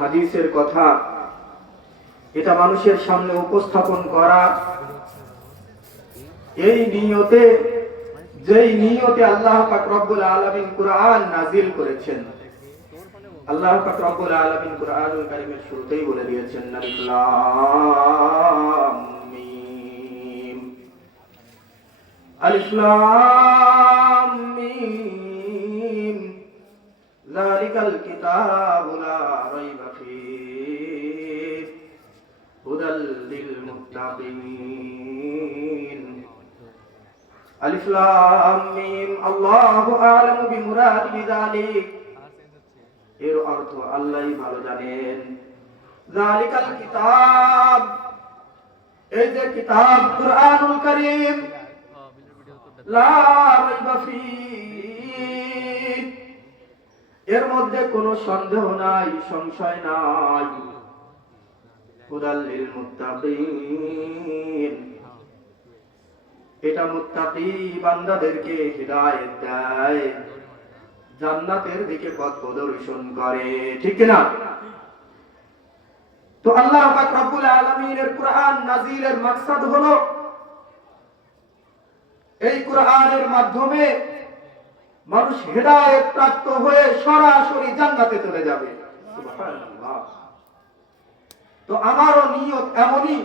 হাদিসের কথা এটা মানুষের সামনে উপস্থাপন করা এই নিয়তে, যেই নিয়তে আল্লাহ পাক রব্বুল আলামিন কুরআন নাযিল করেছেন। আল্লাহ পাক রব্বুল আলামিন কুরআনুল কারীমের শুরুতেই বলে দিয়েছেন আলিফ লাম মিম, আলিফ লাম মিম যালিকাল কিতাবু লা রাইবা ফীহি হুদাল লিল মুত্তাকিন। আলিফ লাম মিম আল্লাহু আ'লামু বিমুরাদি বিযালিক, এর অর্থ আল্লাহই ভালো জানেন। যালিকাল কিতাব, এই যে কিতাব কুরআনুল কারীম, লা রাইবা ফীহি, এর মধ্যে কোনো সন্দেহ নাই, সংশয় নাই। হুদাল লিল মুত্তাকিন, এটা মুত্তাকি বান্দাদেরকে হিদায়াত দেয়, জান্নাতের দিকে পথ প্রদর্শন করে, ঠিক না? তো আল্লাহ পাক রব্বুল আলামিনের কুরআন নাযিলের মাকসাদ হলো এই কুরআনের মাধ্যমে মানুষ হিদায়াত প্রাপ্ত হয়ে সরাসরি জান্নাতে চলে যাবে। সুবহানাল্লাহ। তো আমারও নিয়ত এমনই,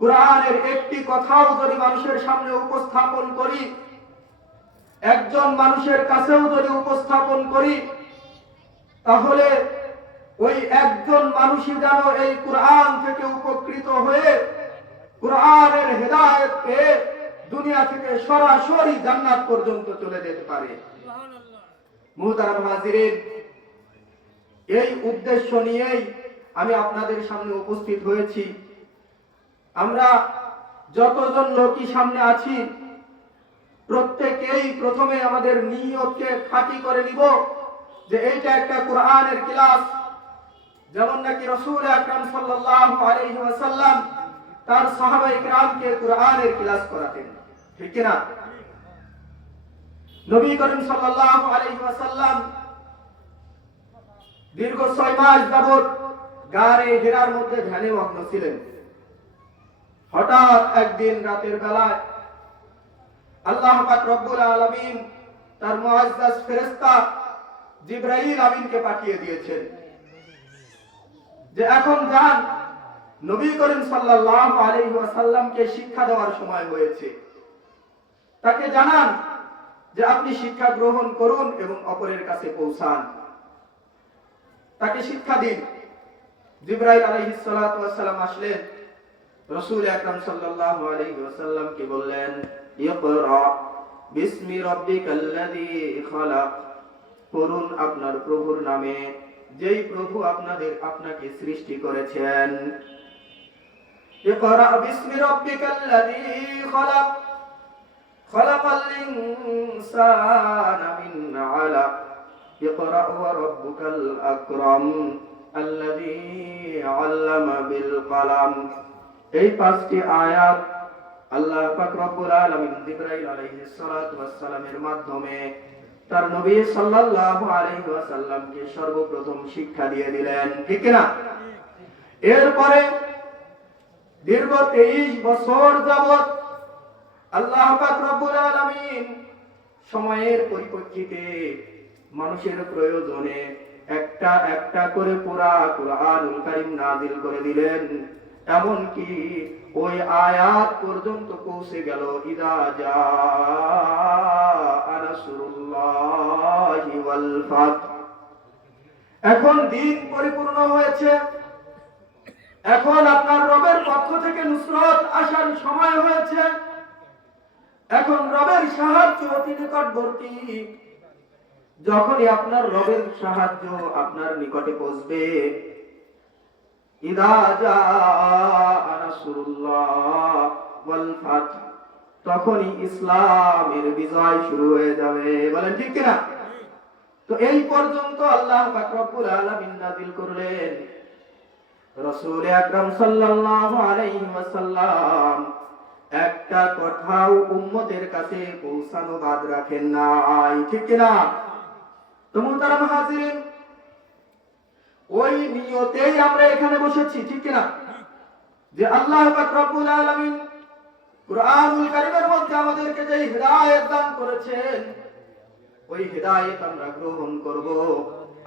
কুরআনের একটি কথাও যদি মানুষের সামনে উপস্থাপন করি, একজন মানুষের কাছেও যদি উপস্থাপন করি, তাহলে ওই একজন মানুষই যেন এই কুরআন থেকে উপকৃত হয়ে কুরআনের হেদায়েত পেয়ে দুনিয়া থেকে সরাসরি জান্নাত পর্যন্ত চলে যেতে পারে। মুহতারাম হাজিরিন, এই উদ্দেশ্য নিয়েই আমি আপনাদের সামনে উপস্থিত হয়েছি। আমরা যতজন লোকই সামনে আছি, প্রত্যেকেই প্রথমে আমাদের নিয়তকে খাঁটি করে নিব যে এইটা একটা কুরআনের ক্লাস। যেমন নাকি রাসূল আকরাম সাল্লাল্লাহু আলাইহি ওয়াসাল্লাম তার সাহাবায়ে কিরামকে কুরআনের ক্লাস করাতেন, ঠিক কি না? নবী করিম সাল্লাল্লাহু আলাইহি ওয়াসাল্লাম দীর্ঘ 6 মাস যাবত গারে হিরার মধ্যে ধ্যানে মগ্ন ছিলেন। হঠাৎ একদিন রাতের বেলায় আল্লাহ পাক রব্বুল আলামিন তার মুআজ্জাজ ফেরেশতা জিবরাইল আমিনকে পাঠিয়ে দিয়েছেন যে এখন যান, নবী করিম সাল্লাল্লাহু আলাইহি ওয়াসাল্লামকে শিক্ষা দেওয়ার সময় হয়েছে। তাকে জানান যে আপনি শিক্ষা গ্রহণ করুন এবং অপরের কাছে পৌঁছান, তাকে শিক্ষা দিন। জিবরাইল আলাইহিস সালাতু ওয়াস সালাম আসলেন, রাসূল আকরাম সাল্লাল্লাহু আলাইহি ওয়াসাল্লামকে বললেন, ইকরা বিসমি রাব্বিকাল্লাযী খালাক, পড়ুন আপনার প্রভুর নামে, যেই প্রভু আপনাকে সৃষ্টি করেছেন। ইকরা বিসমি রাব্বিকাল্লাযী খালাক, খালাকাল ইনসানা মিন আলাক, ইকরা ওয়া রাব্বুকাল আকরাম আল্লাযী আল্লামা বিল কলম। এই 5টি আয়াত আল্লাহ পাক রব্বুল আলামিন জিবরাইল আলাইহিস সালাতু ওয়াস সালামের মাধ্যমে তার নবী সাল্লাল্লাহু আলাইহি ওয়াসাল্লামকে সর্বপ্রথম শিক্ষা দিয়ে দিলেন, ঠিক না? এরপরে দীর্ঘ 23 বছর যাবত আল্লাহ পাক রব্বুল আলামিন সময়ের পরিপ্রেক্ষিতে মানুষের প্রয়োজনে একটা একটা করে পুরা কুরআনুল কারীম নাযিল করে দিলেন। এমনকি ওই আয়াত পর্যন্ত পৌঁছে গেল, ইযা জাআ নাসরুল্লাহি ওয়াল ফাত। এখন দিন পরিপূর্ণ হয়েছে, এখন আপনার রবের পক্ষ থেকে নুসরত আসার সময় হয়েছে, এখন রবের সাহায্য অতি নিকটবর্তী। যখনই আপনার রবের সাহায্য আপনার নিকটে পৌঁছবে, ইযা জাআ নাসরুল্লাহ ওয়াল ফাত, তখনই ইসলামের বিজয় শুরু হয়ে যাবে, বলেন ঠিক কিনা? তো এই পর্যন্ত আল্লাহ পাক রব্বুল আলামিন নাযিল করলেন। রাসূল আকরাম সাল্লাল্লাহু আলাইহি ওয়াসাল্লাম একটা কথাও উম্মতের কাছে পৌঁছানো বাদ রাখেন নাই, ঠিক কিনা? তো মুহতারাম হাজিরিন, ওই নিয়তেই আমরা এখানে বসেছি, ঠিক কিনা? যে আল্লাহ পাক রব্বুল আলামিন কুরআনুল কারীমের মধ্যে আমাদেরকে যে হিদায়াত দান করেছেন, ওই হিদায়াত আমরা গ্রহণ করব,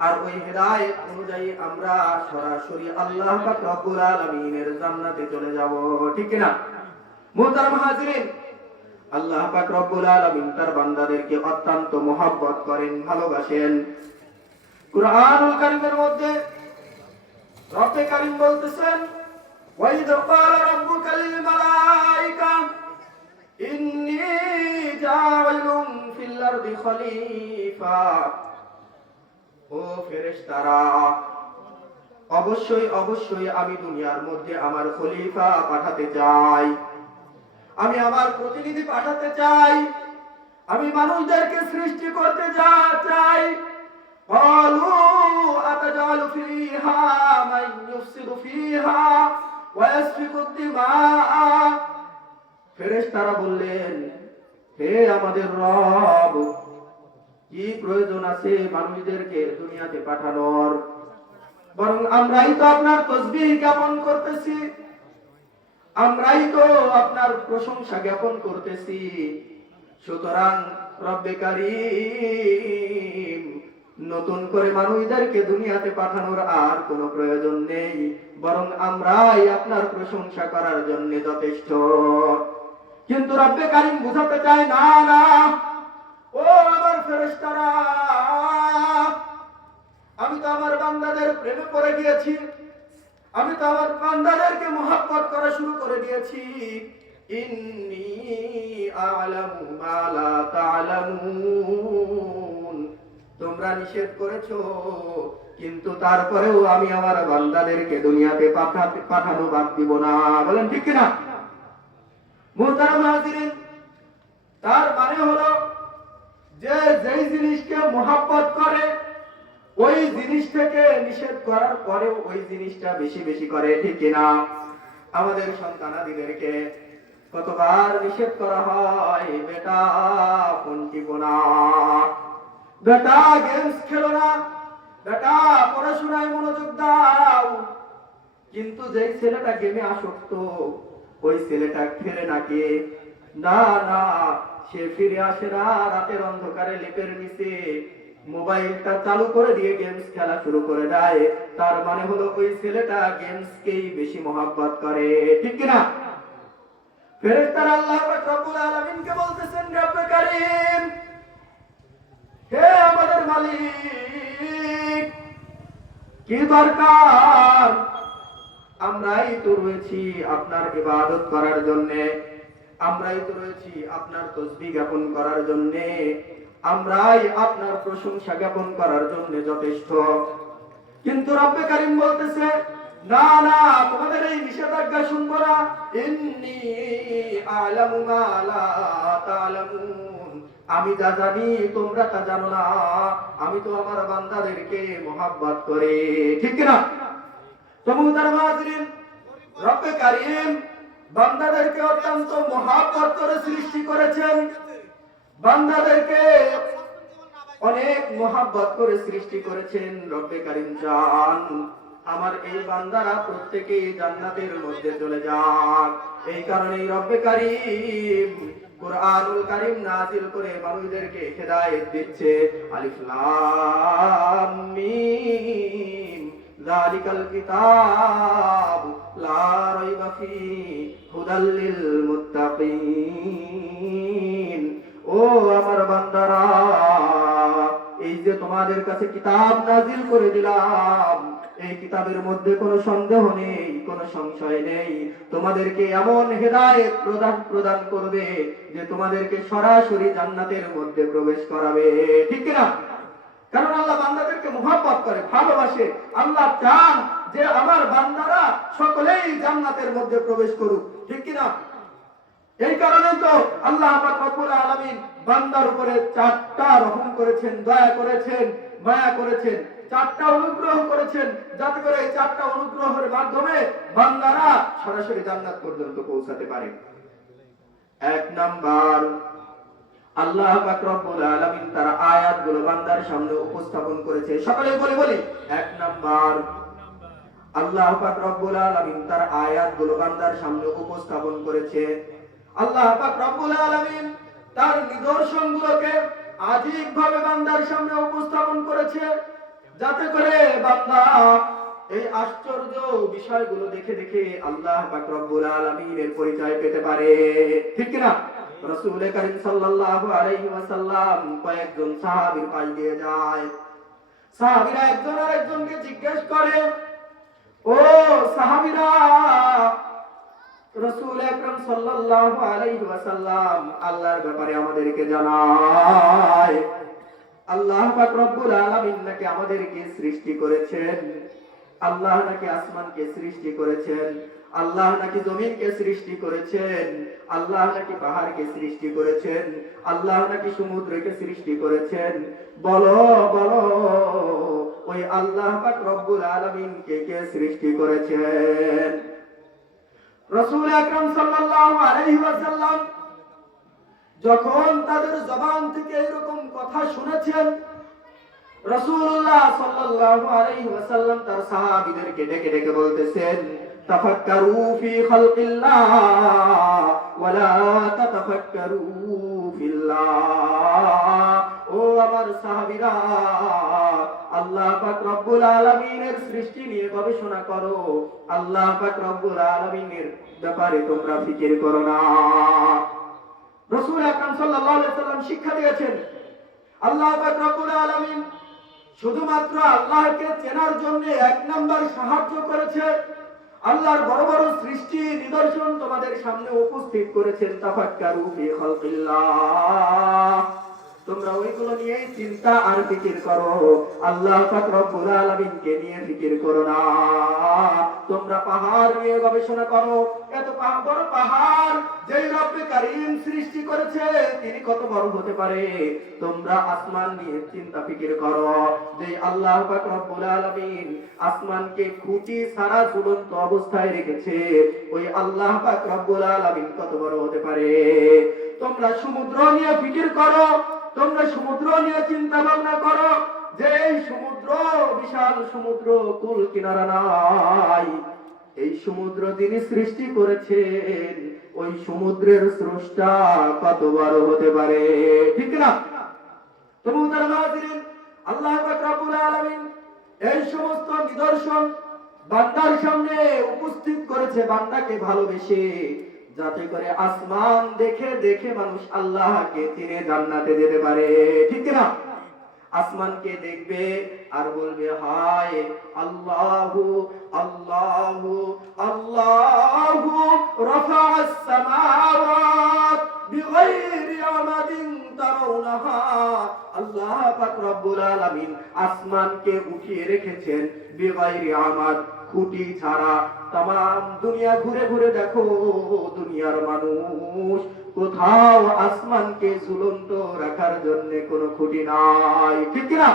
আর ওই হিদায়াত অনুযায়ী আমরা সরাসরি আল্লাহ পাক রব্বুল আলামিনের জান্নাতে চলে যাব, ঠিক কিনা? মুহতারাম হাজিরিন, আল্লাহ পাক রব্বুল আলামিন তার বান্দাদেরকে অত্যন্ত মহব্বত করেন, ভালোবাসেন। কুরআনুল কারীমের মধ্যে রব্বে কারীম বলতেছেন, وَإِذْ قَالَ رَبُّكَ لِلْمَلَائِكَةِ إِنِّي جَاعِلٌ فِي الْأَرْضِ خَلِيفَةً। ও ফেরেশতারা, অবশ্যই অবশ্যই আমি দুনিয়ার মধ্যে আমার খলিফা পাঠাতে চাই, আমি আমার প্রতিনিধি পাঠাতে চাই, আমি মানুষদেরকে সৃষ্টি করতে চাই। قالوا أتجعل فيها من يفسد فيها ويسفك الدماء। ফেরেশতারা বললেন, হে আমাদের রব, কি প্রয়োজন আছে মানুষদেরকে দুনিয়াতে পাঠানোর? বরং আমরাই তো আপনার তাসবিহ জ্ঞাপন করতেছি, আমরাই তো আপনার প্রশংসা জ্ঞাপন করতেছি। সুতরাং রব্বে কারীম, নতুন করে মানুষদেরকে দুনিয়াতে পাঠানোর আর কোনো প্রয়োজন নেই, বরং আমরাই আপনার প্রশংসা করার জন্য যথেষ্ট। কিন্তু রব্বে কারীম বুঝাতে চায়, না না, ও আমার ফেরেশতারা, আমি তো আমার বান্দাদের প্রেমে পড়ে গিয়েছি, আমি তো আমার বান্দাদেরকে মহব্বত করা শুরু করে দিয়েছি। ইন্নী আ'লামু মা লা তা'লামুন। তোমরা নিষেধ করেছো, কিন্তু তারপরেও আমি আমার বান্দাদেরকে দুনিয়াতে পাঠানো বাদ দিব না। বলেন ঠিক কিনা? মুহতারাম হাজিরিন, তার মানে হলো যে যেই জিনিসকে মহব্বত করে ওই জিনিস থেকে নিষেধ করার পরেও ওই জিনিসটা বেশি বেশি করে, ঠিক কিনা? আমাদের সন্তানাদিদেরকে কতবার নিষেধ করা হয়, বেটা ফোন টিপো না, বেটা গেমস খেলো না, বেটা পড়াশোনায় মনোযোগ দাও। কিন্তু যেই ছেলেটা গেমে আসক্ত, ওই ছেলেটা ফেরে নাকি? না না, সে ফিরে আসে না, রাতের অন্ধকারে লেপের নিচে মোবাইলটা চালু করে দিয়ে গেমস খেলা শুরু করে দেয়। তার মানে হলো ওই ছেলেটা গেমসকেই বেশি মহব্বত করে, ঠিক কিনা? ফেরেশতারা আল্লাহ পাক রব্বুল আলামিনকে বলতেছেন, রব্বে কারীম, হে আমাদের মালিক, কি দরকার? আমরাই তো রয়েছি আপনার ইবাদত করার জন্য, আমরাই তো রয়েছি আপনার তাসবিহ জ্ঞাপন করার জন্য, আমরাই আপনার প্রশংসা জ্ঞাপন করার জন্য যথেষ্ট। কিন্তু রব্বে কারীম বলতেছে, না না, তোমাদের এই নিষেধাজ্ঞা শুনবো না। ইন্নী আ'লামু মা লা তা'লামুন। আমি যা জানি তোমরা তা জানো না, আমি তো আমার বান্দাদেরকে মহব্বত করি, ঠিক না? তো মুহতারাম হাজিরিন, রব্বে কারীম বান্দাদেরকে অত্যন্ত মহব্বত করে সৃষ্টি করেছেন, বান্দাদেরকে অনেক মহব্বত করে সৃষ্টি করেছেন। রব্বে কারীম চান আমার এই বান্দারা প্রত্যেকেই জান্নাতের মধ্যে চলে যাক। এই কারণেই রব্বে কারীম কুরআনুল কারীম নাযিল করে মানুষদেরকে হেদায়েত দিচ্ছে। আলিফ লাম মিম যালিকাল কিতাব লা রাইবা ফীহি হুদাল লিল মুত্তাকিন। ও আমার বান্দারা, এই যে তোমাদের কাছে কিতাব নাযিল করে দিলাম, এই কিতাবের মধ্যে কোনো সন্দেহ নেই, কোনো সংশয় নেই। তোমাদেরকে এমন হেদায়েত প্রদান করবে যে তোমাদেরকে সরাসরি জান্নাতের মধ্যে প্রবেশ করাবে, ঠিক কিনা? কারণ আল্লাহ বান্দাদেরকে মহব্বত করে, ভালোবাসে। আল্লাহ চান যে আমার বান্দারা সকলেই জান্নাতের মধ্যে প্রবেশ করুক, ঠিক কিনা? এই কারণে তো আল্লাহ পাক রব্বুল আলামিন বান্দার উপরে চারটা রহম করেছেন, দয়া করেছেন, মায়া করেছেন, চারটা অনুগ্রহ করেছেন, যাতে করে এই চারটা অনুগ্রহের মাধ্যমে বান্দারা সরাসরি জান্নাত পর্যন্ত পৌঁছাতে পারে। এক নাম্বার, আল্লাহ পাক রব্বুল আলামিন তার আয়াতগুলো বান্দার সামনে উপস্থাপন করেছে। সকলে বলি এক নাম্বার, আল্লাহ পাক রব্বুল আলামিন তার আয়াতগুলো বান্দার সামনে উপস্থাপন করেছে। আল্লাহ পাক রব্বুল আলামিন তার নিদর্শনগুলোকে আজীবভাবে বান্দার সামনে উপস্থাপন করেছে, যাতে করে বান্দা এই আশ্চর্য বিষয়গুলো দেখে দেখে আল্লাহ পাক রব্বুল আলামিনের পরিচয় পেতে পারে। ঠিক কি না? রাসূল করিম সাল্লাল্লাহু আলাইহি ওয়াসাল্লাম কয়েকজন সাহাবীর পাশ দিয়ে যায়। সাহাবীরা একজন আরেকজনকে জিজ্ঞেস করে, ও সাহাবীরা, রাসূল আকরাম সাল্লাল্লাহু আলাইহি ওয়াসাল্লাম আল্লাহর ব্যাপারে আমাদেরকে জানায়, আল্লাহ পাক রব্বুল আলামিন নাকি আমাদেরকে সৃষ্টি করেছেন, আল্লাহ নাকি আসমানকে সৃষ্টি করেছেন, আল্লাহ নাকি জমিনকে সৃষ্টি করেছেন, আল্লাহ নাকি পাহাড়কে সৃষ্টি করেছেন, আল্লাহ নাকি সমুদ্রকে সৃষ্টি করেছেন। বলো বলো, ওই আল্লাহ পাক রব্বুল আলামিন কে কে সৃষ্টি করেছেন? রাসূল আকরাম সাল্লাল্লাহু আলাইহি ওয়াসাল্লাম যখন তাদের জবান থেকে এরকম কথা শুনেছেন, রাসূলুল্লাহ সাল্লাল্লাহু আলাইহি ওয়াসাল্লাম তার সাহাবীদেরকে ডেকে ডেকে বলতেছেন, তাফাক্কারু ফি খালকিল্লাহ ওয়া লা তাতাফাক্কারু ফিল্লাহ। ও আমার সাহাবীরা, আল্লাহ পাক রব্বুল আলামিনের সৃষ্টি নিয়ে গবেষণা করো, আল্লাহ পাক রব্বুল আলামিনের ব্যাপারে তোমরা ফিকির করো না। রাসূল আকরাম সাল্লাল্লাহু আলাইহি ওয়াসাল্লাম শিক্ষা দিয়েছেন, আল্লাহ পাক রব্বুল আলামিন শুধুমাত্র আল্লাহকে চেনার জন্য এক নাম্বার সাহায্য করেছে, আল্লাহর বড় বড় সৃষ্টি নিদর্শন তোমাদের সামনে উপস্থিত করেছেন। তাফাক্কারু ফি খালকিল্লাহ, তোমরা ওইগুলো নিয়ে চিন্তা আর ফিকির করো, আল্লাহ পাক রব্বুল আলামিনকে নিয়ে ফিকির করো না। তোমরা পাহাড় নিয়ে গবেষণা করো, এত বড় পাহাড় যেই রব্বে কারীম সৃষ্টি করেছে তিনি কত বড় হতে পারে। তোমরা আসমান নিয়ে চিন্তা ফিকির করো, যে আল্লাহ পাক রব্বুল আলামিন আসমানকে খুঁটি ছাড়া ঝুলন্ত অবস্থায় রেখেছে, ওই আল্লাহ পাক রব্বুল আলামিন কত বড় হতে পারে। তোমরা সমুদ্র নিয়ে ফিকির করো, তোমরা সমুদ্র নিয়ে চিন্তা ভাবনা করো, যে এই সমুদ্র বিশাল সমুদ্র, কুল কিনারা নাই, এই সমুদ্র যিনি সৃষ্টি করেছেন ওই সমুদ্রের স্রষ্টা কত বড় হতে পারে। ঠিক না? তো মুহতারাম হাজিরিন, আল্লাহ পাক রব্বুল আলামিন এই সমস্ত নিদর্শন বান্দার সামনে উপস্থিত করেছে বান্দাকে ভালোবেসে, যাতে করে আসমান দেখে দেখে মানুষ আল্লাহকে চিনে জান্নাতে যেতে পারে। ঠিক না? আসমানকে দেখবে আর বলবে, হায় আল্লাহু আল্লাহু আল্লাহু রাফা'আস সামাওয়াত বিগাইরি আমাদিন তারাউনাহা। আল্লাহ পাক রব্বুল আলামিন আসমানকে উঠিয়ে রেখেছেন বিগাইরি আমাদ, খুঁটি ছাড়া। তাম দুনিয়া ঘুরে ঘুরে দেখো, দুনিয়ার মানুষ কোথাও আসমানকে ঝুলন্ত রাখার জন্য কোনো খুঁটি নাই। ঠিক না?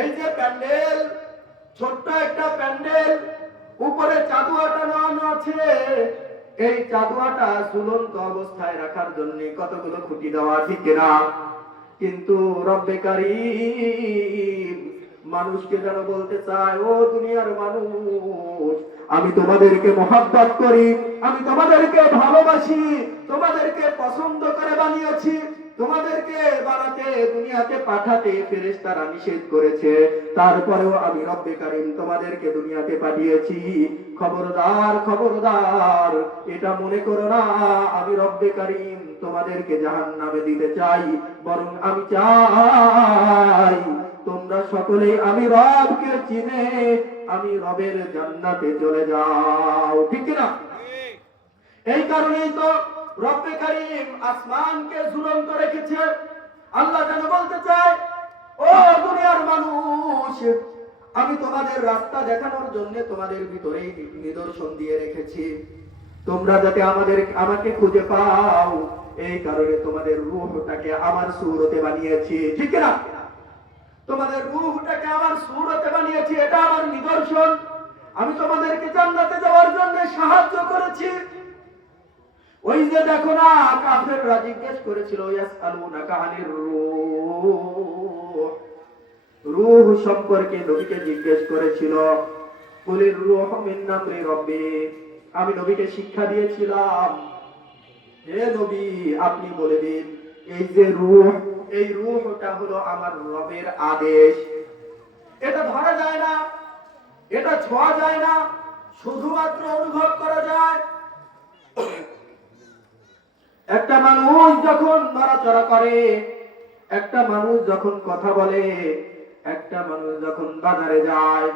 এই যে প্যান্ডেল, ছোট্ট একটা প্যান্ডেল, উপরে চাদুয়াটা নামানো আছে, এই চাদুয়াটা ঝুলন্ত অবস্থায় রাখার জন্য কতগুলো খুঁটি দেওয়া। ঠিক না? কিন্তু রব্বে কারীম মানুষকে যেন বলতে চায়, ও দুনিয়ার মানুষ, আমি তোমাদেরকে মহব্বত করি, আমি তোমাদেরকে ভালোবাসি, তোমাদেরকে পছন্দ করে বানিয়েছি, তোমাদেরকে বানাতে দুনিয়াতে পাঠাতে ফেরেশতারা নিষেধ করেছে, তারপরেও আমি রব্বে কারীম তোমাদেরকে দুনিয়াতে পাঠিয়েছি। খবরদার খবরদার, এটা মনে করো না আমি রব্বে কারীম তোমাদেরকে জাহান্নামে দিতে চাই, বরং আমি চাই তোমরা সকলে আমি রবকে চিনে আমি রবের জান্নাতে চলে যাও। ঠিক না? এই কারণেই তো রব্বে কারীম আসমানকে ঝুলন্ত রেখেছে। আল্লাহ যেন বলতে চায়, ও দুনিয়ার মানুষ, আমি তোমাদের রাস্তা দেখানোর জন্য তোমাদের ভিতরে নিদর্শন দিয়ে রেখেছি, তোমরা যাতে আমাকে খুঁজে পাও, এই কারণে তোমাদের রূহটাকে আমার সূরতে বানিয়েছি। ঠিক না? তোমাদের রূহটাকে আমার সূরতে বানিয়েছি, এটা আমার নিদর্শন। আমি তোমাদেরকে জান্নাতে যাওয়ার জন্য সাহায্য করেছি। ওই যে দেখো না, কাফেররা জিজ্ঞেস করেছিল ইয়াসআলুনাকা আনির রূহ, রূহ সম্পর্কে নবীকে জিজ্ঞেস করেছিল। কুলির রূহু মিন আমরি রাব্বি, আমি নবীকে শিক্ষা দিয়েছিলাম, হে নবী আপনি বলে দিন এই যে রূহ, এই রূহটা হলো আমার রবের আদেশ। এটা ধরা যায় না, এটা ছোঁয়া যায় না, শুধুমাত্র অনুভব করা যায়। একটা মানুষ যখন নড়াচড়া করে, একটা মানুষ যখন কথা বলে, একটা মানুষ যখন বাজারে যায়,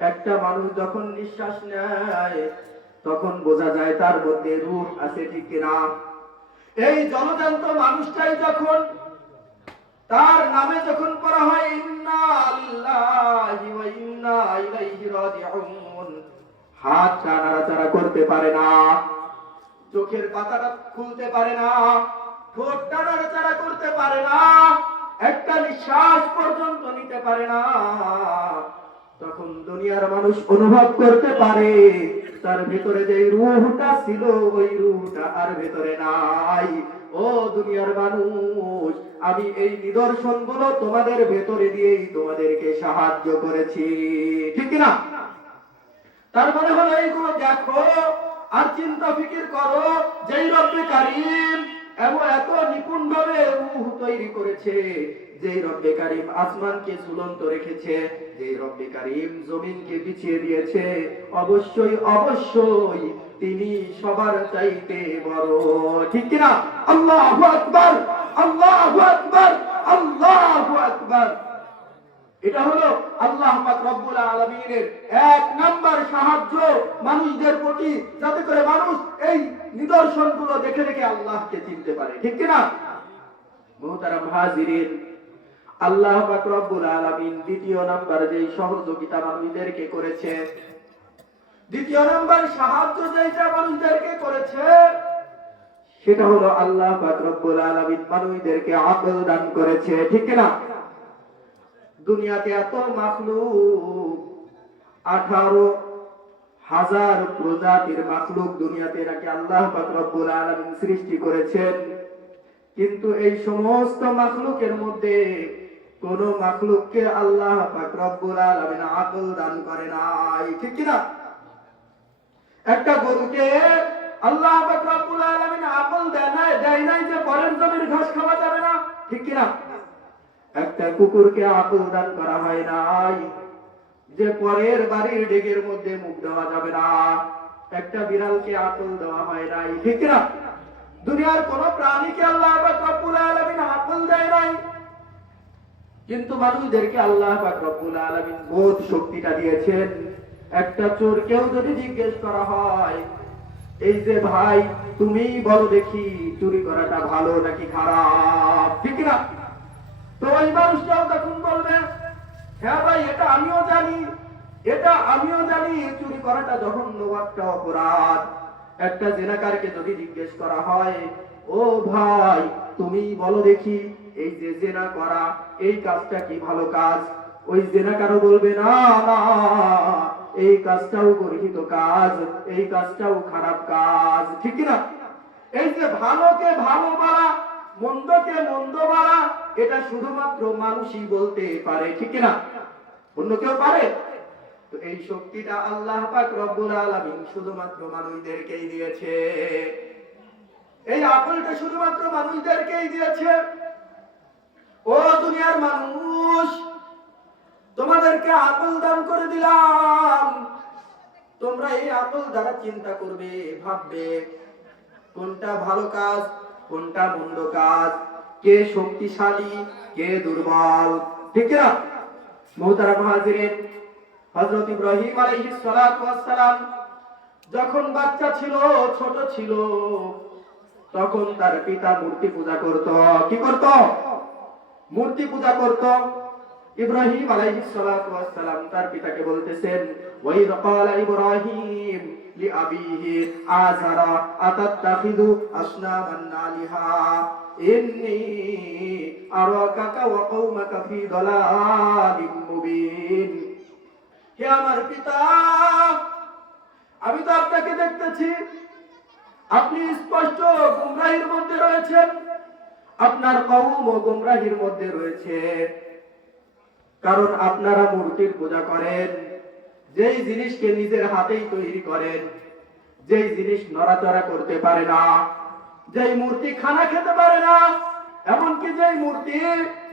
একটা মানুষ যখন নিঃশ্বাস নেয়, তখন বোঝা যায় তার মধ্যে রূহ আছে, ঠিক কিনা? এই জলজান্ত মানুষটাই যখন, তার নামে যখন পড়া হয় ইন্না লিল্লাহি ওয়া ইন্না ইলাইহি রাজিউন, হাতটা নাড়াচাড়া করতে পারে না, চোখের পাতাটা খুলতে পারে না, ঠোঁটটা নাড়াচাড়া করতে পারে না, একটা নিঃশ্বাস পর্যন্ত নিতে পারে না, তখন দুনিয়ার মানুষ অনুভব করতে পারে তার ভিতরে যে রূহটা ছিল ওই রূহটা আর ভিতরে নাই। ও দুনিয়ার মানুষ, আমি এই নিদর্শনগুলো তোমাদের ভেতরে দিয়েই তোমাদেরকে সাহায্য করেছি, ঠিক কিনা? তার মানে হলো এইগুলো দেখো আর চিন্তা ফিকির করো, যেই রব্বে কারীম এবং এত নিপুণ ভাবে রূহ তৈরি করেছে, যেই রব্বে কারীম আসমানকে ঝুলন্ত রেখেছে, যেই রব্বে কারীম জমিনকে বিছিয়ে দিয়েছে, অবশ্যই অবশ্যই তিনি সবার চাইতে বড়, ঠিক কিনা? আল্লাহু আকবার, আল্লাহু আকবার, আল্লাহু আকবার। এটা হলো আল্লাহ পাক রব্বুল আলামিনের এক নাম্বার সাহায্য মানুষদের প্রতি, যাতে করে মানুষ এই নিদর্শনগুলো দেখে দেখে আল্লাহকে চিনতে পারে, ঠিক কিনা? মুহতারাম হাজিরিন, আল্লাহ পাক রব্বুল আলামিন দ্বিতীয় নাম্বার যে সহযোগিতা মানুষদেরকে করেছে, দ্বিতীয় নাম্বার সাহায্য যেটা মানুষদেরকে করেছে, সেটা হলো আল্লাহ পাক রব্বুল আলামিন মানুষদেরকে আকল দান করেছে, ঠিক কিনা? দুনিয়াতে এত মাখলুক, 18,000 প্রজাতির মাখলুক দুনিয়াতে নাকি আল্লাহ পাক রব্বুল আলামিন সৃষ্টি করেছেন, কিন্তু এই সমস্ত মাখলুকের মধ্যে কোন মাখলুককে আল্লাহ পাক রব্বুল আলামিন আকল দান করে নাই, ঠিক কিনা? একটা গরুকে আল্লাহ পাক রব্বুল আলামিন আকল দেয় নাই যে পরের জমির ঘাস খাওয়া যাবে না, ঠিক কিনা? একটা কুকুরকে আকল দান করা হয় নাই যে পরের বাড়ির ডেগের মধ্যে মুখ দেওয়া যাবে না, একটা বিড়ালকে আকল দেওয়া হয় নাই, ঠিক না? দুনিয়ার কোন প্রাণীকে আল্লাহ পাক রব্বুল আলামিন আকল দেয় নাই, কিন্তু মানুষদেরকে আল্লাহ পাক রব্বুল আলামিন বোধ শক্তিটা দিয়েছেন। একটা চোরকেও যদি জিজ্ঞেস করা হয়, এই যে ভাই তুমি বলো দেখি চুরি করাটা ভালো নাকি খারাপ, ঠিক না? তো ওই মানুষটাও তখন বলবে, হ্যাঁ ভাই এটা আমিও জানি, এটা আমিও জানি চুরি করাটা জঘন্য একটা অপরাধ। একটা জেনাকারকে যদি জিজ্ঞেস করা হয়, ও ভাই তুমি বলো দেখি এই যে জেনা করা এই কাজটা কি ভালো কাজ, ওই জেনাকারও বলবে না না এই কাজটাও গর্হিত কাজ, এই কাজটাও খারাপ কাজ, ঠিক না? এই যে ভালোকে ভালো বলা, মন্দকে মন্দ বলা, এটা শুধুমাত্র মানুষই বলতে পারে, ঠিক না? অন্য কেউ পারে? তো এই শক্তিটা আল্লাহ পাক রব্বুল আলামিন শুধুমাত্র মানুষদেরকেই দিয়েছে, এই আকলটা শুধুমাত্র মানুষদেরকেই দিয়েছে। ও দুনিয়ার মানুষ, তোমাদেরকে আকল দান করে দিলাম, তোমরা এই আকল দ্বারা চিন্তা করবে, ভাববে কোনটা ভালো কাজ কোনটা মন্দ কাজ, কে শক্তিশালী কে দুর্বল, ঠিক না? মুহতারাম হাজিরিন, হযরত ইব্রাহিম আলাইহিস সালাতু ওয়াস সালাম যখন বাচ্চা ছিল, ছোট ছিল, তখন তার পিতা মূর্তি পূজা করত। কি করত? মূর্তি পূজা করত। ইব্রাহিম আলাইহিস সালাতু ওয়াস সালাম তার পিতাকে বলতেছেন, ওয়াইদ ক্বালা ইব্রাহিম লিআবিহি আযারা আতাত্তাখিযু আসনামান আলিহা ইন্নী আরাকাকা ওয়া কওমাকা ফি দালালিম মুবিন। হে আমার পিতা, আমি তো আপনাকে দেখতেছি আপনি স্পষ্ট গুমরাহির মধ্যে রয়েছেন, আপনার কওমও গুমরাহির মধ্যে রয়েছে। কারণ আপনারা মূর্তির পূজা করেন, যেই জিনিসকে নিজের হাতেই তৈরি করেন, যেই জিনিস নড়াচড়া করতে পারে না, যেই মূর্তি খানা খেতে পারে না, এমনকি যেই মূর্তি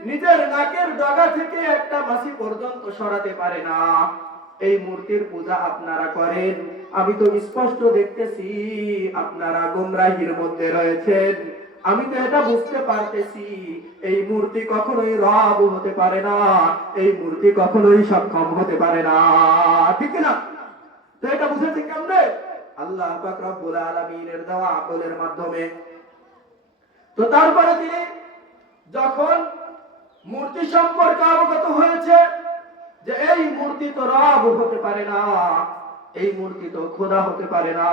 নিজের নাকের ডগা থেকে একটা মাছি পর্যন্ত সরাতে পারে না, এই মূর্তির পূজা আপনারা করেন। আমি তো স্পষ্ট দেখতেছি আপনারা গুমরাহির মধ্যে রয়েছেন। আমি তো এটা বুঝতে পারতেছি এই মূর্তি কখনোই রব হতে পারে না, এই মূর্তি কখনোই সক্ষম হতে পারে না, ঠিক না? তো এটা বুঝেছে কেমনে? আল্লাহ পাক রব্বুল আলামিনের দেওয়া আকলের মাধ্যমে। তো তারপরে তিনি যখন মূর্তি সম্পর্কে অবগত হয়েছে যে এই মূর্তি তো রব হতে পারে না, এই মূর্তি তো খোদা হতে পারে না,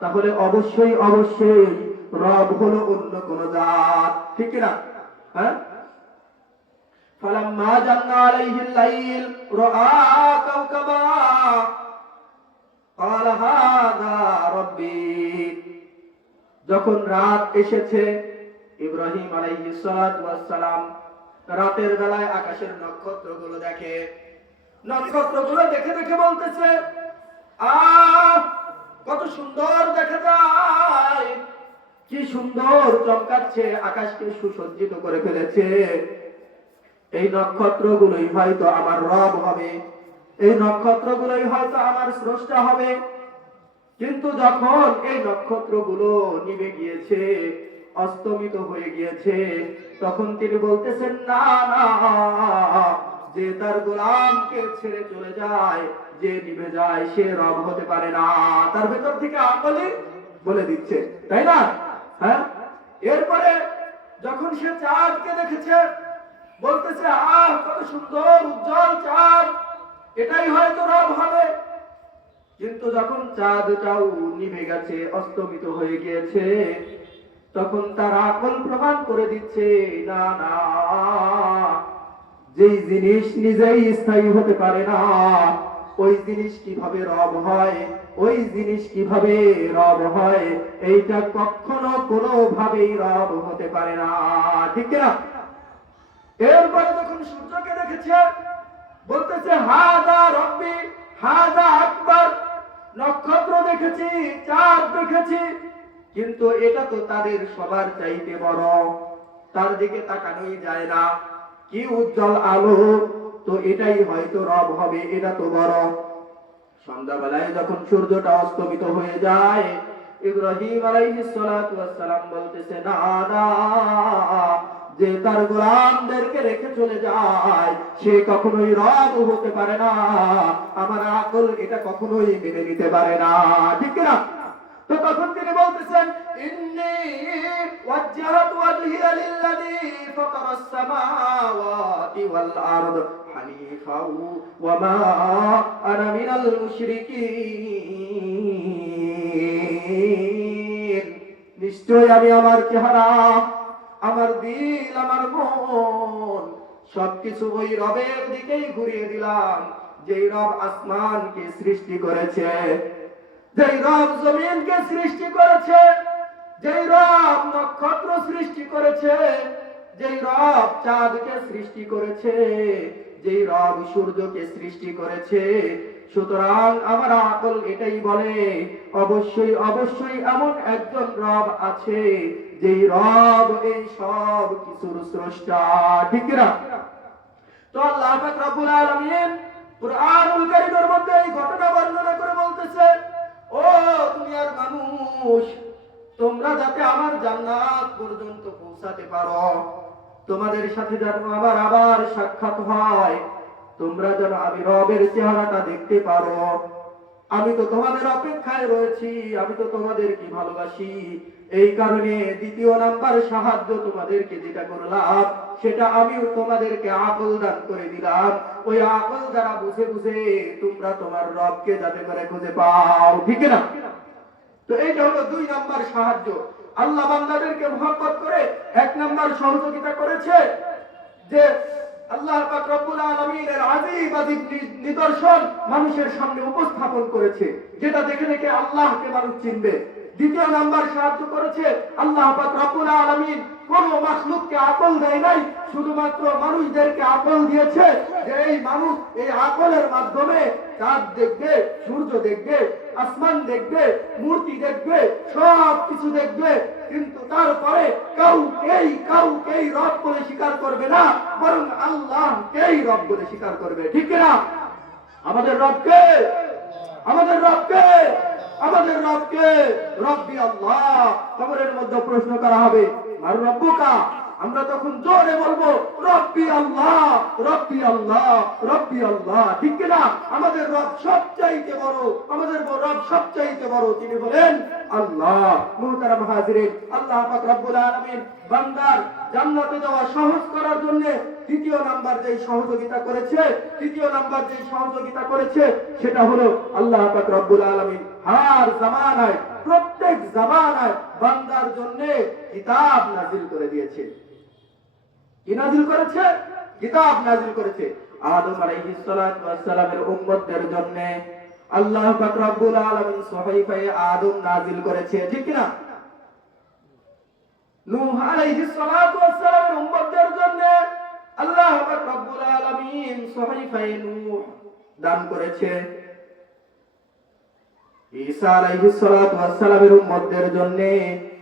তাহলে অবশ্যই অবশ্যই রব হলো অন্য কোন জাত, ঠিক না? হ্যাঁ, ফালাম্মা জান্না আলাইহিল লাইল রাআ কাওকাবা ক্বালা হাযা রাব্বী। যখন রাত এসেছে, ইব্রাহিম আলাইহিস সালাতু ওয়াস সালাম রাতের বেলায় আকাশের নক্ষত্রগুলো দেখে। নক্ষত্রগুলো দেখে দেখে বলতেছে, আহ কত সুন্দর দেখা যায়, কি সুন্দর চমকাচ্ছে, আকাশকে সুসজ্জিত করে ফেলেছে। এই নক্ষত্রগুলোই হয়তো আমার রব হবে, এই নক্ষত্রগুলোই হয়তো আমার স্রষ্টা হবে। কিন্তু যখন এই নক্ষত্রগুলো নিভে গিয়েছে, অস্তমিত হয়ে গিয়েছে, তখন তিনি বলতেছেন, না না, যে তার গোলামকে ছেড়ে চলে যায়, যে নিভে যায়, সে রব হতে পারে না। তার ভেতর থেকে আকলই বলে দিচ্ছে, তাই না? হ্যাঁ, এরপরে যখন সে চাঁদকে দেখেছে, বলতেছে, আহ কত সুন্দর উজ্জ্বল চাঁদ, এটাই হয়তো রব হবে। কিন্তু যখন চাঁদটাও নিভে গেছে, অস্তমিত হয়ে গিয়েছে, তখন তার আকল প্রমাণ করে দিচ্ছে, না না, যেই জিনিস নিজেই স্থায়ী হতে পারে না, ওই জিনিস কিভাবে রব হয়, ওই জিনিস কিভাবে রব হয়, এইটা কখনো কোনোভাবেই রব হতে পারে না, ঠিক না? এরপরে যখন সূর্যকে দেখেছে, বলতেছে, হাযা রব্বি হাযা আকবার। নক্ষত্র দেখেছি, চাঁদ দেখেছি, কিন্তু এটা তো তাদের সবার চাইতে বড়, তার দিকে তাকানোই যায় না, কি উজ্জ্বল আলো, তো এটাই হয়তো রব হবে, এটা তো বড়। সন্ধ্যাবেলায় যখন সূর্যটা অস্তমিত হয়ে যায়, ইব্রাহিম আলাইহিস সালাতু ওয়াস সালাম বলতেছে, না না, যে তার গোলামদেরকে রেখে চলে যায়, সে কখনোই রব হতে পারে না, আমার আকল এটা কখনোই মেনে নিতে পারে না, ঠিক না? তো তখন তিনি বলতেছেন, ইন্নী ওয়াজ্জাহতু ওয়াজহিয়া লিল্লাযী ফাতারাস সামাওয়াতি ওয়াল আরদ হানিফাও ওয়া মা আনা মিনাল মুশরিকিন। নিশ্চয় আমি আমার চেহারা, আমার দিল, আমার মন সবকিছু ওই রবের দিকেই ঘুরিয়ে দিলাম, যেই রব আসমানকে সৃষ্টি করেছে, যেই রব জমিনকে সৃষ্টি করেছে, যেই রব নক্ষত্র সৃষ্টি করেছে, যেই রব চাঁদকে সৃষ্টি করেছে, যেই রব সূর্যকে সৃষ্টি করেছে। সুতরাং আমার আকল এটাই বলে, অবশ্যই অবশ্যই এমন একজন রব আছে, যেই রব এই সব কিছুর স্রষ্টা, ঠিক না? তো আল্লাহ পাক রব্বুল আলামিন কুরআনুল কারীমের মধ্যে এই ঘটনা বর্ণনা করে বলতেছে, ও দুনিয়ার মানুষ, তোমরা যাতে আমার জান্নাত পর্যন্ত পৌঁছাতে পারো, তোমাদের সাথে যেন আমার আবার সাক্ষাৎ হয়, তোমরা যেন আমি রবের চেহারাটা দেখতে পারো, আমি তো তোমাদের অপেক্ষায় রয়েছি, আমি তো তোমাদেরকে ভালোবাসি। এই কারণে দ্বিতীয় নাম্বার সাহায্য তোমাদেরকে যেটা করলাম, সেটা আমিও তোমাদেরকে আকল দান করে দিলাম। ওই আকল দ্বারা বুঝে বুঝে তোমরা তোমার রবকে যাতে করে খুঁজে পাও, ঠিক না? তো এইটা হলো 2 নাম্বার সাহায্য। আল্লাহ বান্দাদেরকে মহব্বত করে 1 নাম্বার সহযোগিতা করেছে, যে আল্লাহ পাক রব্বুল আলামিনের আযীব আযীব নিদর্শন মানুষের সামনে উপস্থাপন করেছে, যেটা দেখে দেখে আল্লাহকে মানুষ চিনবে। দ্বিতীয় নাম্বার সাহায্য করেছে আল্লাহ পাক রব্বুল আলামিন। কোন মাখলুককে আকল দেয় নাই, শুধুমাত্র মানুষদেরকে আকল দিয়েছে, যে এই মানুষ এই আকলের মাধ্যমে চাঁদ দেখবে, সূর্য দেখবে, আসমান দেখবে, মূর্তি দেখবে, সব কিছু দেখবে, কিন্তু তারপরে কাউকেই রব বলে স্বীকার করবে না, বরং আল্লাহকেই রব বলে স্বীকার করবে। ঠিক না? আমাদের রবকে রব্বি আল্লাহ। কবরের মধ্যে প্রশ্ন করা হবে, আর রব্বুকা, আমরা তখন জোরে বলবো রব্বি আল্লাহ, রব্বি আল্লাহ, রব্বি আল্লাহ। ঠিক না? আমাদের রব সবচাইতে বড়, আমাদের রব সবচাইতে বড়, তিনি বলেন আল্লাহ। মুহতারাম হাজিরিন, আল্লাহ পাক রব্বুল আলামিন বান্দার জান্নাতে যাওয়া সহজ করার জন্য তৃতীয় নাম্বার যেই সহযোগিতা করেছে সেটা হলো আল্লাহ পাক রব্বুল আলামিন হার জামানায়, প্রত্যেক জামানায় বান্দার জন্য কিতাব নাযিল করে দিয়েছে। কি নাযিল করেছে? কিতাব নাযিল করেছে। আদম আলাইহিস সালাতু ওয়াস সালামের উম্মতদের জন্য আল্লাহ পাক রব্বুল আলামিন সহিফায়ে আদম নাযিল করেছে। ঠিক না? নূহ আলাইহিস সালাতু ওয়াস সালামের উম্মতদের জন্য আল্লাহ পাক রব্বুল আলামিন সহিফায়ে নূহ দান করেছে। ঈসা আলাইহিস সালাতু ওয়াস সালামের উম্মতদের জন্য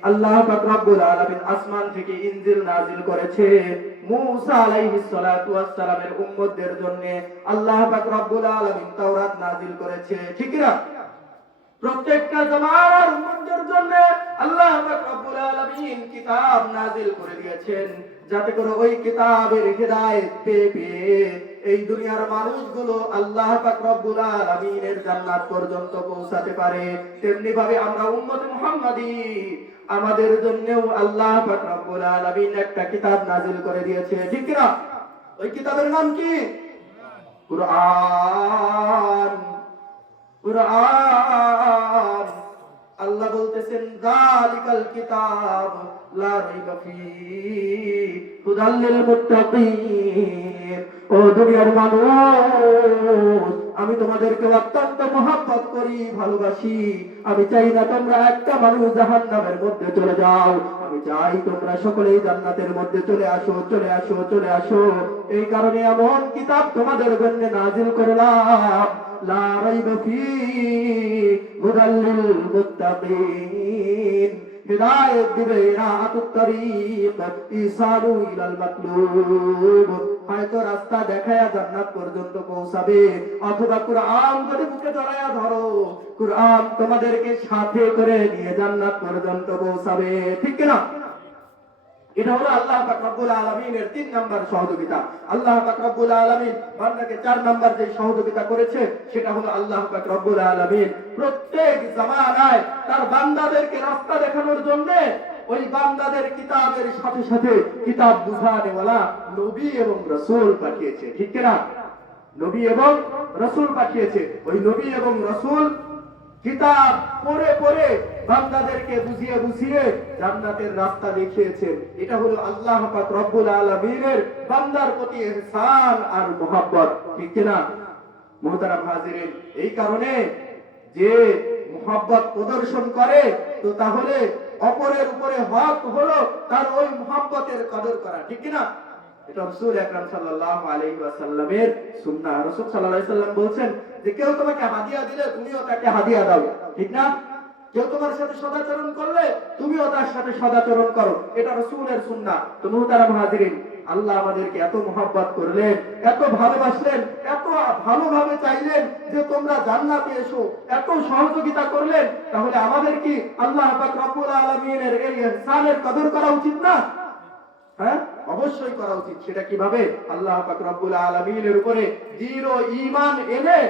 আল্লাহ পাক রব্বুল আলামিন আসমান থেকে ইনজিল নাযিল করেছে। মূসা আলাইহিস সালাতু ওয়াস সালামের উম্মতদের জন্য আল্লাহ পাক রব্বুল আলামিন তাওরাত নাযিল করেছে। ঠিক না? প্রত্যেকটা জামানার উম্মতদের জন্য আল্লাহ পাক রব্বুল আলামিন কিতাব নাযিল করে দিয়েছেন, যাতে করে ওই কিতাবের হিদায়াত পেয়ে এই দুনিয়ার মানুষগুলো আল্লাহ পাক রব্বুল আলামিনের জান্নাত পর্যন্ত পৌঁছাতে পারে। তেমনি ভাবে আমরা উম্মত মুহাম্মাদি, আমাদের জন্যও আল্লাহ পাক রব্বুল আলামিন একটা কিতাব নাযিল করে দিয়েছে। ঠিক না? ওই কিতাবের নাম কি? কুরআন। কুরআন। আল্লাহ বলতেছেন যালিকাল কিতাব লা রাইবা ফীহি হুদাল লিল মুত্তাকিন। ও দুনিয়ার মানুষ, আমি তোমাদেরকে অত্যন্ত মহব্বত করি, ভালোবাসি। আমি চাই না তোমরা একটা মানুষ জাহান্নামের মধ্যে চলে যাও, আমি চাই তোমরা সকলেই জান্নাতের মধ্যে চলে আসো, চলে আসো, চলে আসো। এই কারণে এমন কিতাব তোমাদের জন্য নাযিল করলাম, লা রাইবা ফীহি হুদাল লিল মুত্তাকিন। হিদায়াত দিবে, রাহাতুত তরিক, ইসালু ইলাল মাতলুব। হয়তো রাস্তা দেখায়া জান্নাত পর্যন্ত পৌঁছাবে, অথবা কুরআন যদি বুকে জড়ায়া ধরো, কুরআন তোমাদেরকে সাথে করে নিয়ে জান্নাত পর্যন্ত পৌঁছাবে। ঠিক না? এটা হলো আল্লাহ পাক রব্বুল আলামিনের 3 নাম্বার সহযোগিতা। আল্লাহ পাক রব্বুল আলামিন বান্দাকে 4 নাম্বার যে সহযোগিতা করেছে সেটা হলো আল্লাহ পাক রব্বুল আলামিন প্রত্যেক জামানায় তার বান্দাদেরকে রাস্তা দেখানোর জন্য ওই বান্দাদের কিতাবের সাথে সাথে কিতাব বুঝানেওয়ালা নবী এবং রাসূল পাঠিয়েছে। ঠিক না? নবী এবং রাসূল পাঠিয়েছে। ওই নবী এবং রাসূল কিতাব পড়ে পড়ে বান্দাদেরকে বুঝিয়ে বুঝিয়ে জান্নাতের রাস্তা দেখিয়েছেন। এটা হলো আল্লাহ পাক রব্বুল আলামিনের বান্দার প্রতি ইহসান আর মহব্বত। ঠিক না? মুহতারাম হাজিরিন, এই কারণে যে মহব্বত প্রদর্শন করে, তো তাহলে অপরের উপরে হক হলো তার ওই মহব্বতের কদর করা। ঠিক না? এটা রাসূল আকরাম সাল্লাল্লাহু আলাইহি ওয়াসাল্লামের সুন্নাহ। রাসূল সাল্লাল্লাহু আলাইহি ওয়াসাল্লাম বলেছেন যে কেউ তোমাকে হাদিয়া দিলে তুমিও তাকে হাদিয়া দাও। ঠিক না? কেউ তোমার সাথে সদাচরণ করলে তুমিও তার সাথে সদাচরণ করো। এটা রাসূলের সুন্নাহ। তো মুহতারাম হাজিরিন, আল্লাহ আমাদেরকে এত মহব্বত করলেন, এত ভালোবাসলেন, এত ভালোভাবে চাইলেন যে তোমরা জান্নাতে এসো, এত সহযোগিতা করলেন, তাহলে আমাদের কি আল্লাহ পাক রব্বুল আলামিনের এই ইহসানের কদর করা উচিত না? হ্যাঁ, অবশ্যই করা উচিত। সেটা কিভাবে? আল্লাহ পাক রব্বুল আলামিনের উপরে দৃঢ় ঈমান এনে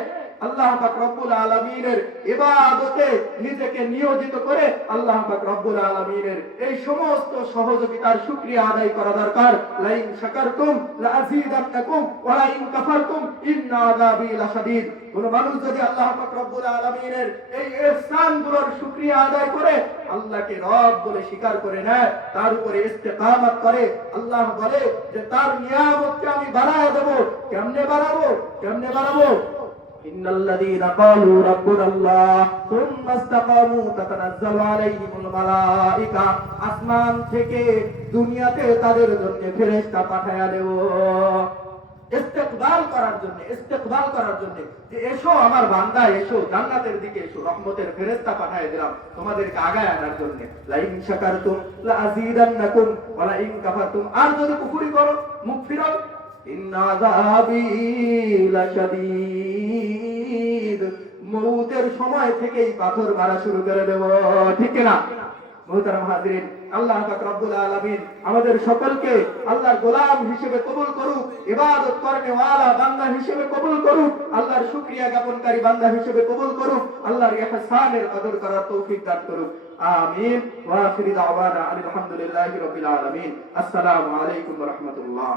আল্লাহ পাক রব্বুল আলামিনের ইবাদতে নিজেকে নিয়োজিত করে আল্লাহ পাক রব্বুল আলামিনের এই সমস্ত সহযোগিতার শুকরিয়া আদায় করা দরকার। লাইন শাকারতুম লাযীদান্নাকুম ওয়া লাইন কাফারতুম ইন্না আযাবি লাশাদীদ। কোন মানুষ যদি আল্লাহ পাক রব্বুল আলামিনের এই ইহসানগুলোর শুকরিয়া আদায় করে, আল্লাহকে রব বলে স্বীকার করে নেয়, তার উপরে ইস্তেকামত করে, আল্লাহ বলে যে তার নিয়ামতকে আমি বাড়ায় দেব। কেমনে বাড়াবো? ইন্নাল্লাযীনা ক্বালু রাব্বুনাল্লাহ সুম্মা ইসতাকামু তাতানাজ্জালু আলাইহিমুল মালায়েকা, আসমান থেকে দুনিয়াতে তাদের জন্য ফেরেশতা পাঠায়া দেব ইস্তেকবাল করার জন্য যে এসো আমার বান্দা, এসো জান্নাতের দিকে এসো, রহমতের ফেরেশতা পাঠিয়ে দিলাম তোমাদেরকে আগায় আনার জন্য। লা ইন শাকারতুম লা আযীদান্নাকুম ওয়া লা ইন কাফারতুম, আর যদি কুফরি করো, মুখ ফিরাও, ইন্না আযাবি লাশাদীদ, মউতের সময় থেকেই পাথর মারা শুরু করে দেব। ঠিক না মুহতারাম হাজিরিন, আল্লাহ পাক রব্বুল আলামিন আমাদের সকলকে আল্লাহর গোলাম হিসেবে কবুল করুক, ইবাদত করনেওয়ালা বান্দা হিসেবে কবুল করুক, আল্লাহর শুকরিয়া জ্ঞাপনকারী বান্দা হিসেবে কবুল করুক, আল্লাহর ইহসানের কদর করার তৌফিক দান করুক। আমিন। ওয়া আখিরু দাওয়ানা আলহামদুলিল্লাহি রাব্বিল আলামিন। আসসালামু আলাইকুম ওয়া রাহমাতুল্লাহ।